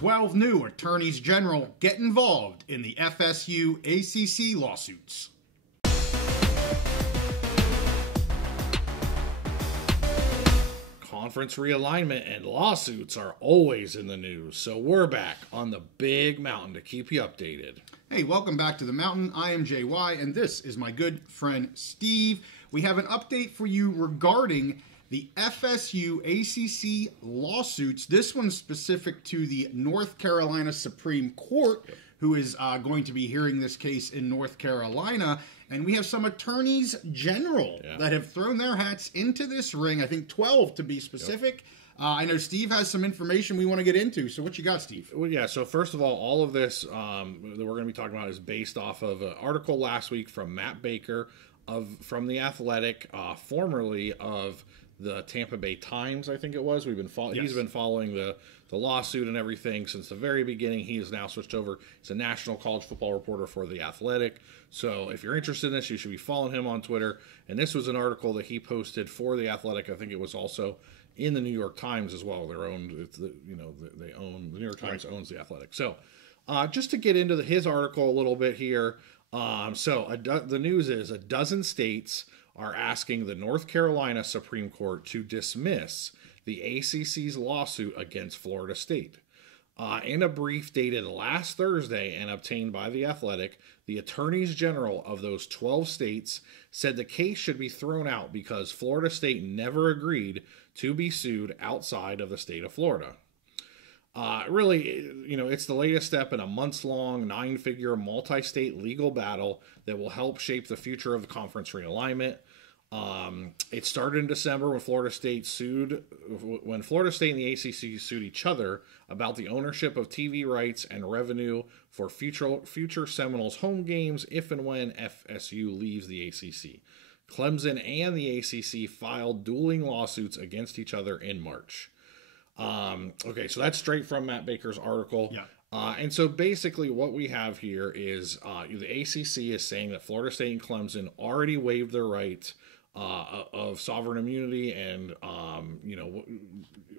12 new attorneys general get involved in the FSU ACC lawsuits. Conference realignment and lawsuits are always in the news, so we're back on the big mountain to keep you updated. Hey, welcome back to the mountain. I am JY, and this is my good friend Steve. We have an update for you regarding the FSU ACC lawsuits. This one's specific to the North Carolina Supreme Court, who is going to be hearing this case in North Carolina. And we have some attorneys general that have thrown their hats into this ring. I think 12 to be specific. I know Steve has some information we want to get into. So what you got, Steve? Well, yeah, so first of all of this that we're going to be talking about is based off of an article last week from Matt Baker from The Athletic, formerly of the Tampa Bay Times, I think it was. He's been following the lawsuit and everything since the very beginning. He has now switched over. He's a national college football reporter for The Athletic. So if you're interested in this, you should be following him on Twitter. And this was an article that he posted for The Athletic. I think it was also in the New York Times as well. Their own, the New York Times owns The Athletic. So just to get into his article a little bit here. The news is a dozen states are asking the North Carolina Supreme Court to dismiss the ACC's lawsuit against Florida State. In a brief dated last Thursday and obtained by The Athletic, the attorneys general of those 12 states said the case should be thrown out because Florida State never agreed to be sued outside of the state of Florida. Really, it's the latest step in a months-long, 9-figure, multi-state legal battle that will help shape the future of the conference realignment. It started in December when Florida State and the ACC sued each other about the ownership of TV rights and revenue for future Seminoles home games if and when FSU leaves the ACC. Clemson and the ACC filed dueling lawsuits against each other in March. Okay, so that's straight from Matt Baker's article. Yeah. And so basically what we have here is the ACC is saying that Florida State and Clemson already waived their right of sovereign immunity and,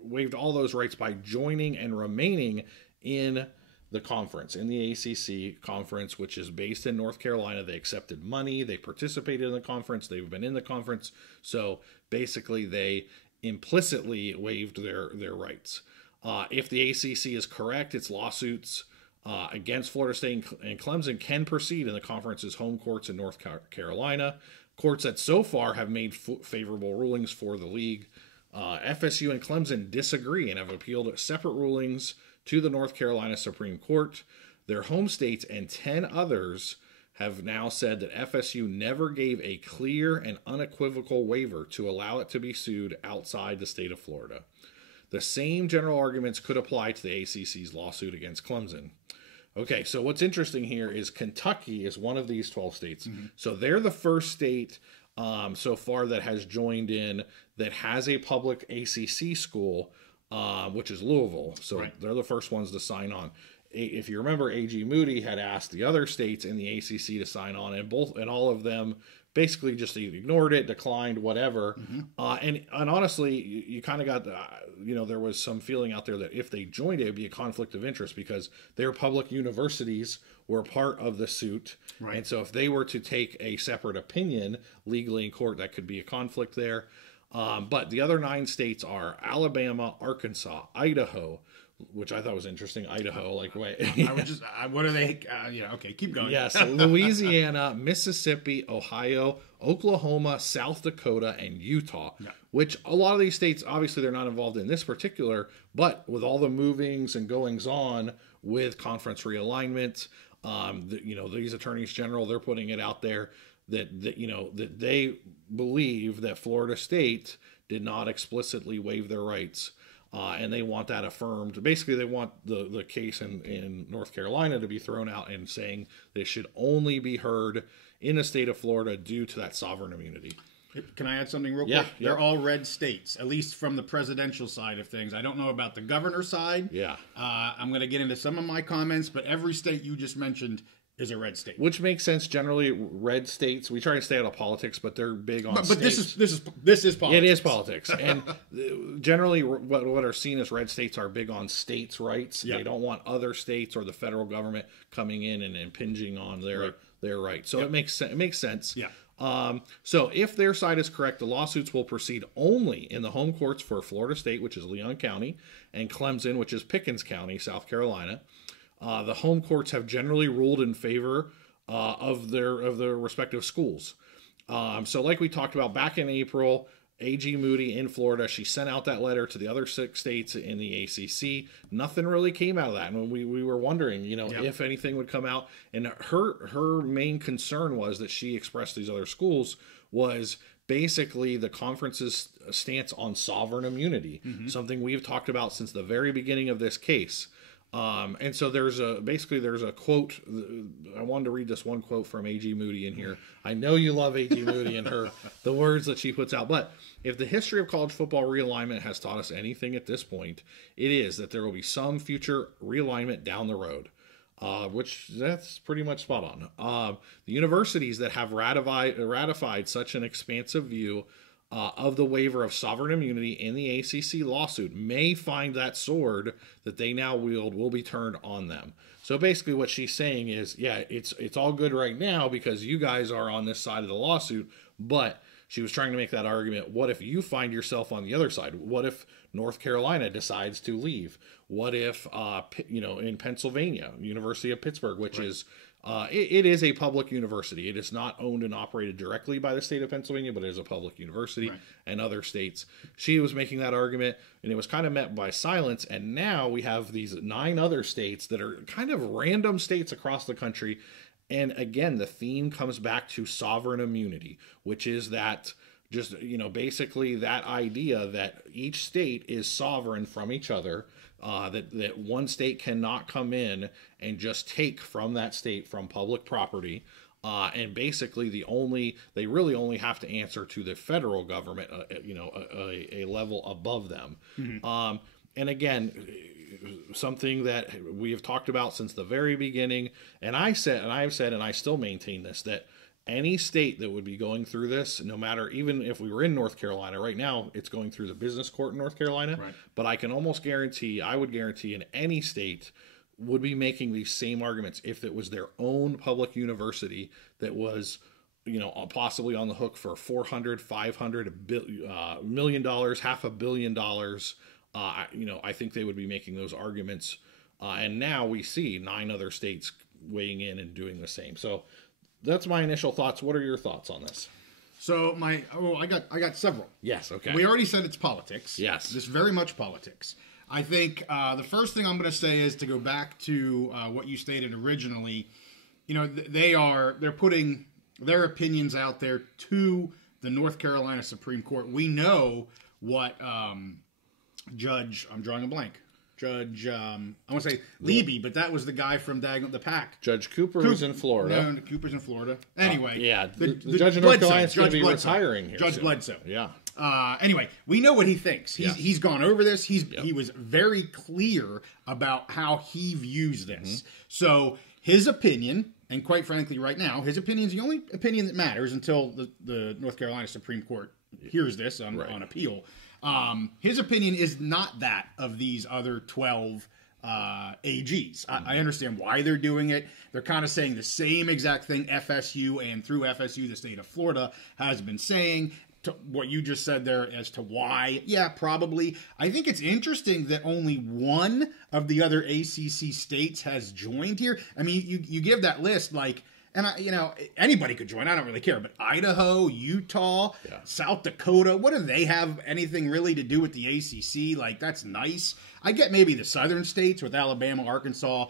waived all those rights by joining and remaining in the conference, in the ACC conference, which is based in North Carolina. They accepted money. They participated in the conference. They've been in the conference. So basically they implicitly waived their rights. If the ACC is correct, its lawsuits against Florida State and Clemson can proceed in the conference's home courts in North Carolina, courts that so far have made favorable rulings for the league. FSU and Clemson disagree and have appealed separate rulings to the North Carolina Supreme Court. Their home states and 10 others have now said that FSU never gave a clear and unequivocal waiver to allow it to be sued outside the state of Florida. The same general arguments could apply to the ACC's lawsuit against Clemson. Okay, so what's interesting here is Kentucky is one of these 12 states. Mm-hmm. So they're the first state so far that has joined in that has a public ACC school, which is Louisville. So They're the first ones to sign on. If you remember, A.G. Moody had asked the other states in the ACC to sign on, and all of them basically just ignored it, declined, whatever. Mm-hmm. And honestly, you kind of got, there was some feeling out there that if they joined it would be a conflict of interest because their public universities were part of the suit. Right. And so if they were to take a separate opinion legally in court, that could be a conflict there. But the other 9 states are Alabama, Arkansas, Idaho, which I thought was interesting. Idaho, what are they? Okay, keep going. Yes, Louisiana, Mississippi, Ohio, Oklahoma, South Dakota, and Utah, which a lot of these states, obviously they're not involved in this particular, but with all the movings and goings on with conference realignment, these attorneys general, they're putting it out there that they believe that Florida State did not explicitly waive their rights. And they want that affirmed. Basically, they want the case in North Carolina to be thrown out and saying they should only be heard in the state of Florida due to that sovereign immunity. Can I add something real quick? Yeah. They're all red states, at least from the presidential side of things. I don't know about the governor side. Yeah. I'm going to get into some of my comments, but every state you just mentioned is a red state. Which makes sense. Generally, red states, we try to stay out of politics, but they're big on But states. this is politics. It is politics. And generally, what are seen as red states are big on states' rights. Yeah. They don't want other states or the federal government coming in and impinging on their rights. So it makes sense. Yeah. So if their side is correct, the lawsuits will proceed only in the home courts for Florida State, which is Leon County, and Clemson, which is Pickens County, South Carolina. The home courts have generally ruled in favor of their respective schools. So like we talked about back in April, A.G. Moody in Florida, she sent out that letter to the other 6 states in the ACC. Nothing really came out of that. And we were wondering, if anything would come out. And her main concern was that she expressed these other schools was basically the conference's stance on sovereign immunity, something we've talked about since the very beginning of this case. And so there's a quote. I wanted to read this one quote from A.G. Moody in here. I know you love A.G. Moody and the words that she puts out. But if the history of college football realignment has taught us anything at this point, it is that there will be some future realignment down the road. Which that's pretty much spot on. The universities that have ratified such an expansive view of the waiver of sovereign immunity in the ACC lawsuit may find that sword that they now wield will be turned on them. So basically what she's saying is, yeah, it's all good right now because you guys are on this side of the lawsuit, but she was trying to make that argument. What if you find yourself on the other side? What if North Carolina decides to leave? What if, in Pennsylvania, University of Pittsburgh, which is, it is a public university. It is not owned and operated directly by the state of Pennsylvania, but it is a public university and other states. She was making that argument, and it was kind of met by silence. And now we have these 9 other states that are kind of random states across the country. And again, the theme comes back to sovereign immunity, which is that just, basically that idea that each state is sovereign from each other, that one state cannot come in and just take from that state from public property. And basically they really only have to answer to the federal government, a level above them. And again, something that we have talked about since the very beginning. And I have said, and I still maintain this, that any state that would be going through this, no matter, even if we were in North Carolina right now, it's going through the business court in North Carolina. But I can almost guarantee, in any state would be making these same arguments if it was their own public university that was, possibly on the hook for $400-500 million, $500 million. I think they would be making those arguments. And now we see 9 other states weighing in and doing the same. So that's my initial thoughts. What are your thoughts on this? So I got several. Yes, okay. We already said it's politics. Yes. This is very much politics. I think the first thing I'm going to say is to go back to what you stated originally. They're putting their opinions out there to the North Carolina Supreme Court. We know what Judge, I'm drawing a blank. Judge, I want to say Levy, but that was the guy from the PAC. Judge Cooper was in Florida. No, Cooper's in Florida. Anyway. The judge in North Carolina is going to be retiring here. Judge Bledsoe. Yeah. Anyway, we know what he thinks. He's gone over this. He was very clear about how he views this. So his opinion, and quite frankly right now, his opinion is the only opinion that matters until the North Carolina Supreme Court hears this on appeal. His opinion is not that of these other 12 AGs. I understand why they're doing it. They're kind of saying the same exact thing FSU and through FSU, the state of Florida, has been saying. To what you just said there as to why, yeah, probably. I think it's interesting that only one of the other ACC states has joined here. I mean, you give that list and anybody could join. I don't really care. But Idaho, Utah, South Dakota, what do they have anything really to do with the ACC? That's nice. I get maybe the southern states with Alabama, Arkansas,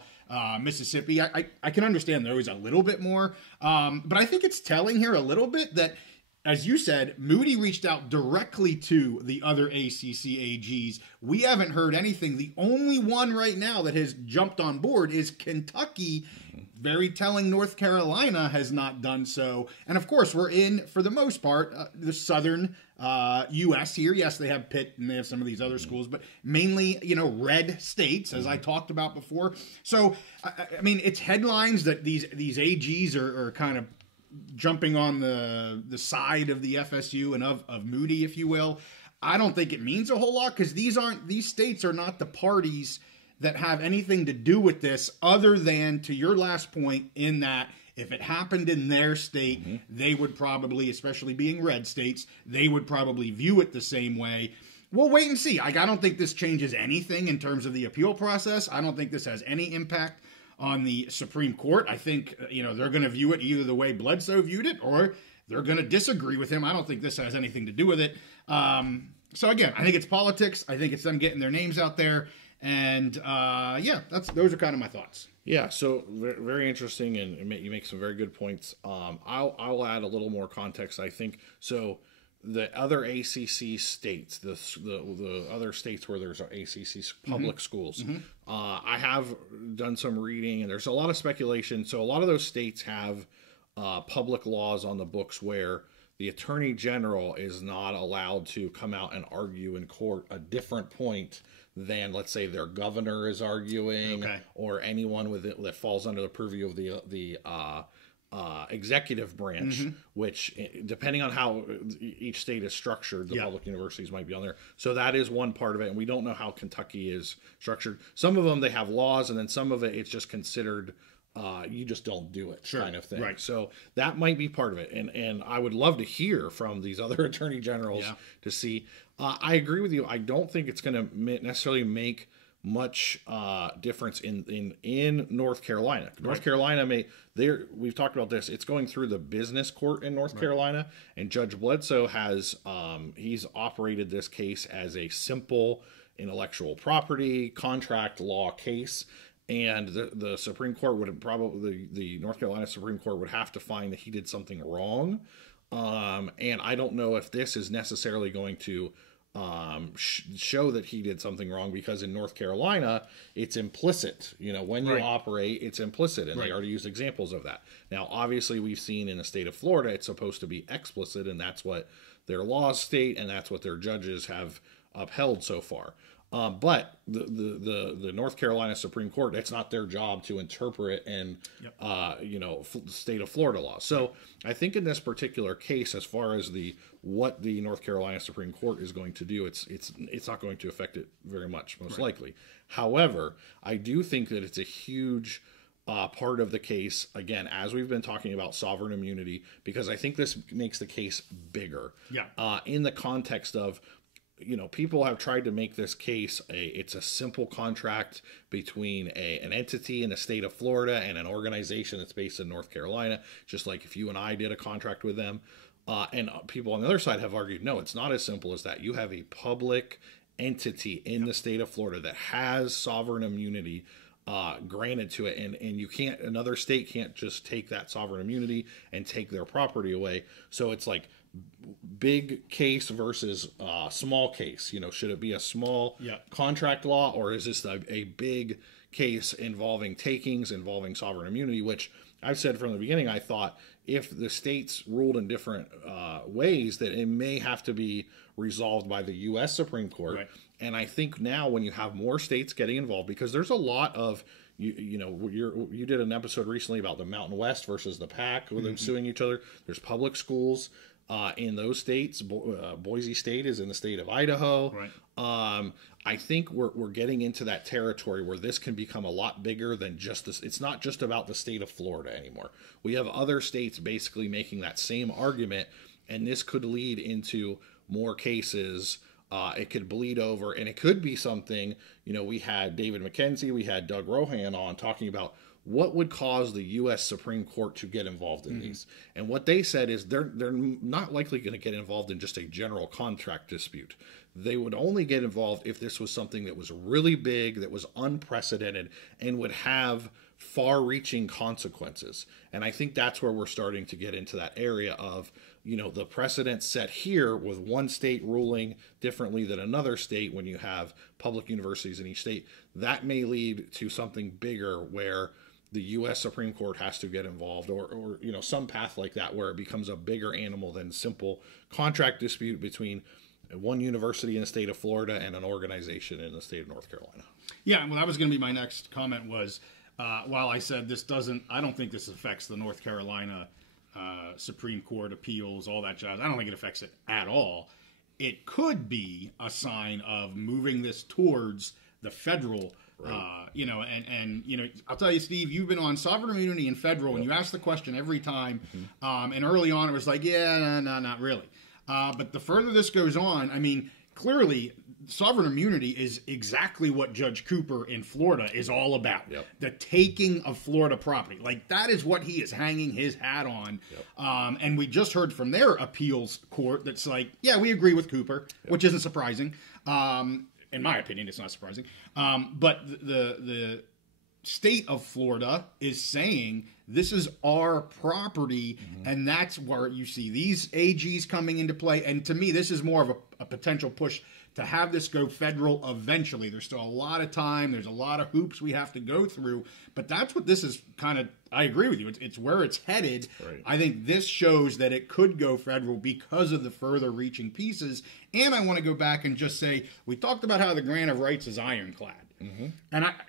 Mississippi. I can understand those a little bit more. But I think it's telling here a little bit that, as you said, Moody reached out directly to the other ACC AGs. We haven't heard anything. The only one right now that has jumped on board is Kentucky. very telling North Carolina has not done so. And of course, we're in, for the most part, the southern U.S. here. Yes, they have Pitt and they have some of these other schools, but mainly, red states, as I talked about before. So, I mean, it's headlines that these AGs are kind of jumping on the side of the FSU and of Moody, if you will. I don't think it means a whole lot because these states are not the parties that have anything to do with this, other than, to your last point, in that if it happened in their state, they would probably, especially being red states, they would probably view it the same way. We'll wait and see. I don't think this changes anything in terms of the appeal process. I don't think this has any impact on the Supreme Court. I think, they're going to view it either the way Bledsoe viewed it, or they're going to disagree with him. I don't think this has anything to do with it. So again, I think it's politics. I think it's them getting their names out there. And those are kind of my thoughts. Yeah, so very interesting, and you make some very good points. I'll add a little more context. I think so. The other ACC states, the other states where there's ACC public schools, I have done some reading, and there's a lot of speculation. So a lot of those states have public laws on the books where the attorney general is not allowed to come out and argue in court a different point than, let's say, their governor is arguing, or anyone with it that falls under the purview of the executive branch, which, depending on how each state is structured, the public universities might be on there. So that is one part of it, and we don't know how Kentucky is structured. Some of them, they have laws, and then some of it, it's just considered you just don't do it kind of thing. Right. So that might be part of it. And I would love to hear from these other attorney generals to see. I agree with you. I don't think it's going to necessarily make much difference in North Carolina. North Carolina we've talked about this. It's going through the business court in North Carolina, and Judge Bledsoe has he's operated this case as a simple intellectual property contract law case. And the Supreme Court the North Carolina Supreme Court would have to find that he did something wrong. And I don't know if this is necessarily going to show that he did something wrong, because in North Carolina, it's implicit. When you operate, it's implicit, and they already used examples of that. Now, obviously, we've seen in the state of Florida, it's supposed to be explicit, and that's what their laws state, and that's what their judges have upheld so far. But the North Carolina Supreme Court, it's not their job to interpret and state of Florida law. So I think in this particular case, as far as what the North Carolina Supreme Court is going to do, it's not going to affect it very much, most likely. However, I do think that it's a huge part of the case, again, as we've been talking about sovereign immunity, because I think this makes the case bigger. In the context of, people have tried to make this case it's a simple contract between an entity in the state of Florida and an organization that's based in North Carolina, just like if you and I did a contract with them. And people on the other side have argued, no, it's not as simple as that. You have a public entity in the state of Florida that has sovereign immunity granted to it, and another state can't just take that sovereign immunity and take their property away. So it's like big case versus small case. Should it be a small contract law, or is this a big case involving takings, involving sovereign immunity, which I've said from the beginning, I thought if the states ruled in different ways, that it may have to be resolved by the U.S. Supreme Court. And I think now, when you have more states getting involved, because there's a lot of, you did an episode recently about the Mountain West versus the PAC, with them suing each other. There's public schools in those states. Boise State is in the state of Idaho. I think we're getting into that territory where this can become a lot bigger than just this. It's not just about the state of Florida anymore. We have other states basically making that same argument, and this could lead into more cases. It could bleed over, and it could be something, we had David McKenzie, we had Doug Rohan on talking about what would cause the U.S. Supreme Court to get involved in these. And what they said is they're not likely going to get involved in just a general contract dispute. They would only get involved if this was something that was really big, that was unprecedented, and would have far-reaching consequences. And I think that's where we're starting to get into that area of, the precedent set here with one state ruling differently than another state when you have public universities in each state. That may lead to something bigger where the U.S. Supreme Court has to get involved, or some path like that where it becomes a bigger animal than simple contract dispute between one university in the state of Florida and an organization in the state of North Carolina. Yeah, well, that was going to be my next comment was, while I said I don't think this affects the North Carolina Supreme Court appeals, all that jazz. I don't think it affects it at all. It could be a sign of moving this towards the federal, right. I'll tell you, Steve, you've been on sovereign immunity and federal, and you ask the question every time, and early on it was like, yeah, no, not really. But the further this goes on, I mean, clearly, sovereign immunity is exactly what Judge Cooper in Florida is all about. Yep. The taking of Florida property. Like, that is what he is hanging his hat on. Yep. And we just heard from their appeals court that's like, yeah, we agree with Cooper, which isn't surprising. In my opinion, it's not surprising. But the state of Florida is saying this is our property, and that's where you see these AGs coming into play. And to me, this is more of a potential push to have this go federal eventually. There's still a lot of time. There's a lot of hoops we have to go through. But that's what this is kind of, I agree with you. It's where it's headed. Right. I think this shows that it could go federal because of the further reaching pieces. And I want to go back and just say, we talked about how the grant of rights is ironclad.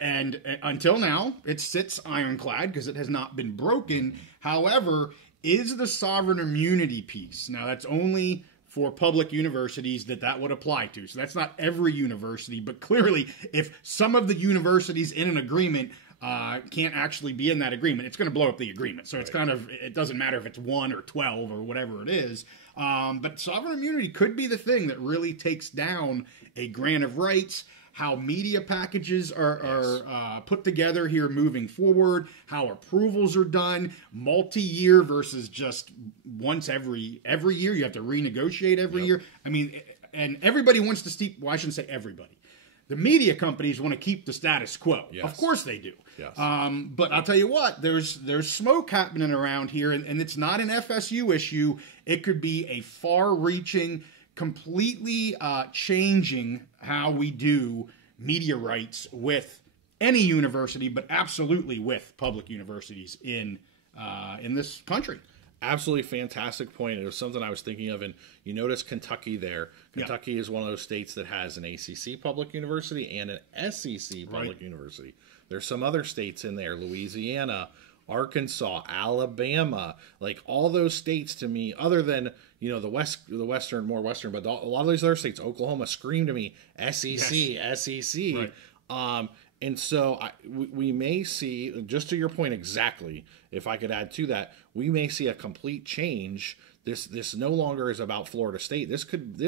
And until now, it sits ironclad because it has not been broken. However, is the sovereign immunity piece, now that's only for public universities that would apply to. So that's not every university, but clearly if some of the universities in an agreement can't actually be in that agreement, it's going to blow up the agreement. So it's kind of, it doesn't matter if it's 1 or 12 or whatever it is. But sovereign immunity could be the thing that really takes down a grant of rights, how media packages are put together here moving forward, how approvals are done, multi-year versus just once every year. You have to renegotiate every year. I mean, and everybody wants to well, I shouldn't say everybody. The media companies want to keep the status quo. Yes. Of course they do. Yes. But I'll tell you what, there's smoke happening around here, and it's not an FSU issue. It could be a far-reaching, completely changing how we do media rights with any university, but absolutely with public universities in this country. Absolutely fantastic point. It was something I was thinking of, and you notice Kentucky there. Kentucky is one of those states that has an ACC public university and an SEC public university. There's some other states in there, Louisiana, Arkansas, Alabama, like all those states to me, other than, the western, more western, but a lot of these other states, Oklahoma, scream to me, SEC, SEC. Right. And so we may see, just to your point exactly, if I could add to that, we may see a complete change. This no longer is about Florida State. This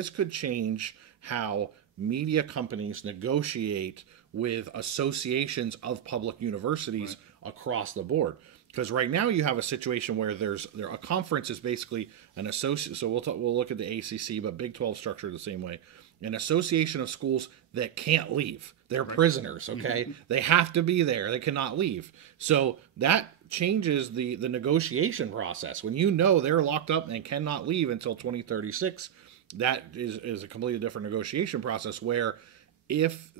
could change how media companies negotiate with associations of public universities across the board. Because right now you have a situation where a conference is basically an associate. So we'll look at the ACC, but Big 12 structured the same way. An association of schools that can't leave. They're prisoners, okay? They have to be there. They cannot leave. So that changes the negotiation process. When they're locked up and cannot leave until 2036, that is a completely different negotiation process where if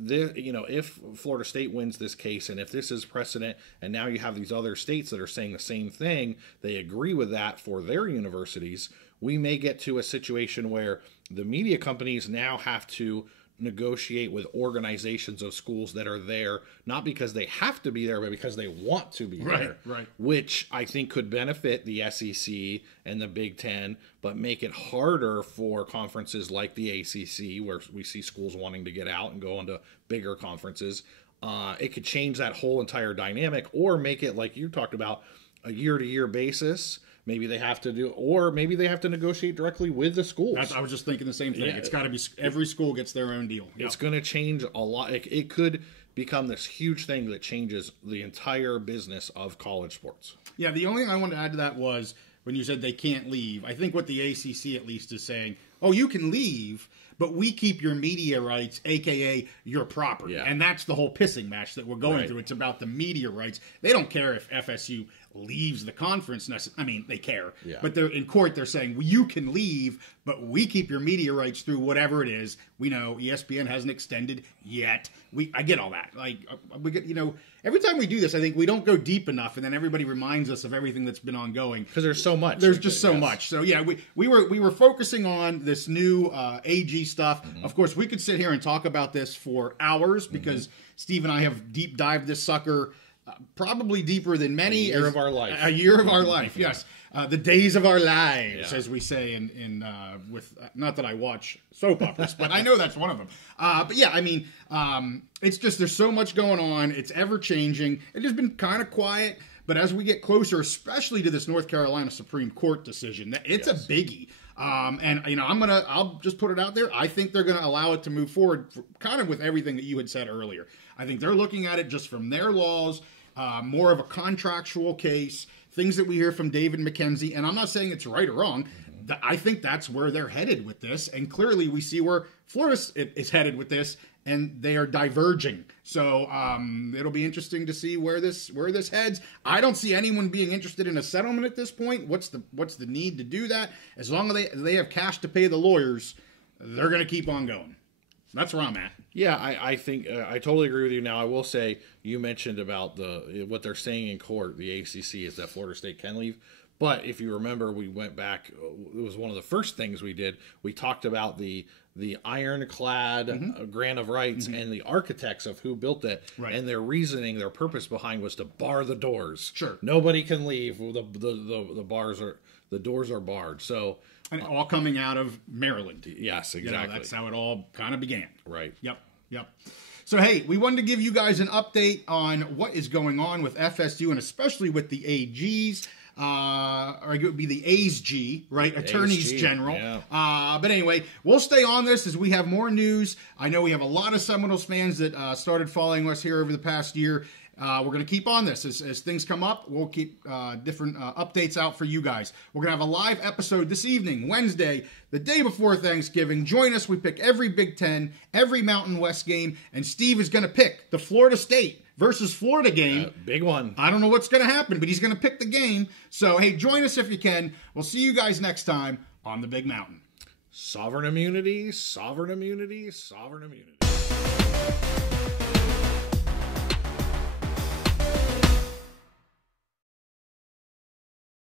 Florida State wins this case, and if this is precedent, and now you have these other states that are saying the same thing, they agree with that for their universities, we may get to a situation where the media companies now have to negotiate with organizations of schools that are there, not because they have to be there, but because they want to be there. Right. Which I think could benefit the SEC and the Big Ten, but make it harder for conferences like the ACC, where we see schools wanting to get out and go into bigger conferences. It could change that whole entire dynamic, or make it, like you talked about, a year-to-year basis. Maybe they have to maybe they have to negotiate directly with the schools. I was just thinking the same thing. Yeah. It's got to be, every school gets their own deal. It's going to change a lot. It could become this huge thing that changes the entire business of college sports. Yeah, the only thing I wanted to add to that was when you said they can't leave. I think what the ACC at least is saying, you can leave, but we keep your media rights, a.k.a. your property. Yeah. And that's the whole pissing match that we're going through. It's about the media rights. They don't care if FSU leaves the conference. I mean, they care, Yeah. but they're in court. They're saying, well, you can leave, but we keep your media rights through whatever it is. We know ESPN hasn't extended yet. I get all that. Like we get, every time we do this, I think we don't go deep enough, and then everybody reminds us of everything that's been ongoing. Because there's so much. There's just so much. So yeah, we were focusing on this new AG stuff. Mm-hmm. Of course, we could sit here and talk about this for hours because Steve and I have deep dived this sucker. Probably deeper than many. A year of our life. A year of our life, yes. The days of our lives, Yeah. as we say in with not that I watch soap operas, but I know that's one of them. But yeah, I mean, it's just there's so much going on. It's ever changing. It has been kind of quiet, but as we get closer, especially to this North Carolina Supreme Court decision, it's a biggie. And I'll just put it out there. I think they're going to allow it to move forward, kind of with everything that you had said earlier. I think they're looking at it just from their laws, more of a contractual case, things that we hear from David McKenzie. And I'm not saying it's right or wrong. I think that's where they're headed with this. And clearly we see where Florida is headed with this, and they are diverging. So it'll be interesting to see where this heads. I don't see anyone being interested in a settlement at this point. What's the need to do that? As long as they have cash to pay the lawyers, they're going to keep on going. That's where I'm at. Yeah, I think I totally agree with you. Now, I will say you mentioned about what they're saying in court. The ACC is that Florida State can leave. But if you remember, we went back. It was one of the first things we did. We talked about the ironclad grant of rights and the architects of who built it, and their reasoning, their purpose behind was to bar the doors. Sure, nobody can leave. The doors are barred. So. And all coming out of Maryland. Yes, exactly. That's how it all kind of began. Right. Yep. So, hey, we wanted to give you guys an update on what is going on with FSU and especially with the AGs. Or it would be the ASG, right? Attorneys ASG, General. Yeah. But anyway, we'll stay on this as we have more news. I know we have a lot of Seminoles fans that started following us here over the past year. We're going to keep on this. As things come up, we'll keep different updates out for you guys. We're going to have a live episode this evening, Wednesday, the day before Thanksgiving. Join us. We pick every Big Ten, every Mountain West game, and Steve is going to pick the Florida State versus Florida game. Big one. I don't know what's going to happen, but he's going to pick the game. So, hey, join us if you can. We'll see you guys next time on the Big Mountain. Sovereign immunity, sovereign immunity, sovereign immunity.